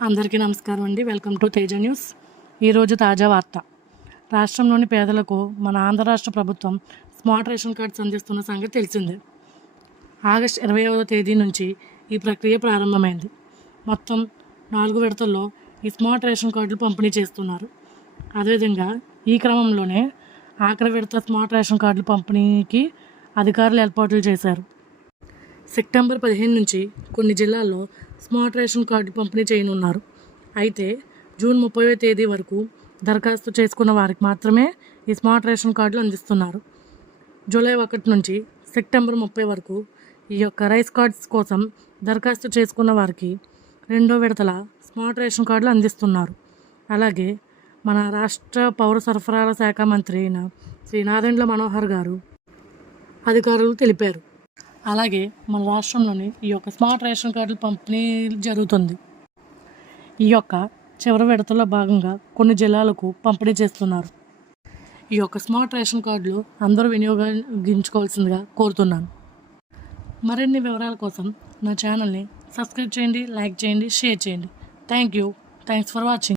అందరికీ నమస్కారం అండి. Welcome to Teja news. ఈరోజు తాజా వార్త. రాష్ట్రంలోని పేదలకు మన ఆంధ్ర రాష్ట్ర ప్రభుత్వం స్మార్ట్ రేషన్ కార్డ్స్ అందిస్తున్న సంగతి తెలిసిందే. ఆగస్టు 20వ తేదీ నుంచి ఈ ప్రక్రియ ప్రారంభమైంది. మొత్తం 4 విడతల్లో ఈ స్మార్ట్ రేషన్ కార్డులు పంపిణీ చేస్తున్నారు. అదేవిధంగా ఈ క్రమంలోనే ఆఖరి విడత స్మార్ట్ రేషన్ కార్డుల పంపిణీకి అధికారులు ఏర్పాట్లు చేశారు. సెప్టెంబర్ 15 నుంచి కొన్ని జిల్లాల్లో స్మార్ట్ రేషన్ కార్డు పంపిణీ చేయనున్నారు. అయితే జూన్ 30వ తేదీ వరకు దరఖాస్తు చేసుకున్న వారికి మాత్రమే ఈ స్మార్ట్ రేషన్ కార్డులు అందిస్తున్నారు. జూలై 1 నుంచి సెప్టెంబర్ 30 వరకు ఈ యొక్క రైస్ కార్డ్స్ కోసం దరఖాస్తు చేసుకున్న వారికి 2వ విడతల స్మార్ట్ రేషన్ కార్డులు అందిస్తున్నారు. అలాగే మన రాష్ట్ర పౌర సరఫరాల శాఖ మంత్రి అయిన శ్రీ నాదెండ్ల మనోహర్ గారు అధికారులు తెలిపారు. అలాగే మన రాష్ట్రంలోని ఈ యొక్క స్మార్ట్ రేషన్ కార్డులు పంపిణీ జరుగుతుంది. ఈ యొక్క చివరి విడతలో భాగంగా కొన్ని జిల్లాలకు పంపిణీ చేస్తున్నారు. ఈ యొక్క స్మార్ట్ రేషన్ కార్డులు అందరూ వినియోగించుకోవాల్సిందిగా కోరుతున్నాను. మరిన్ని వివరాల కోసం నా ఛానల్ని సబ్స్క్రైబ్ చేయండి, లైక్ చేయండి, షేర్ చేయండి. Thanks for watching.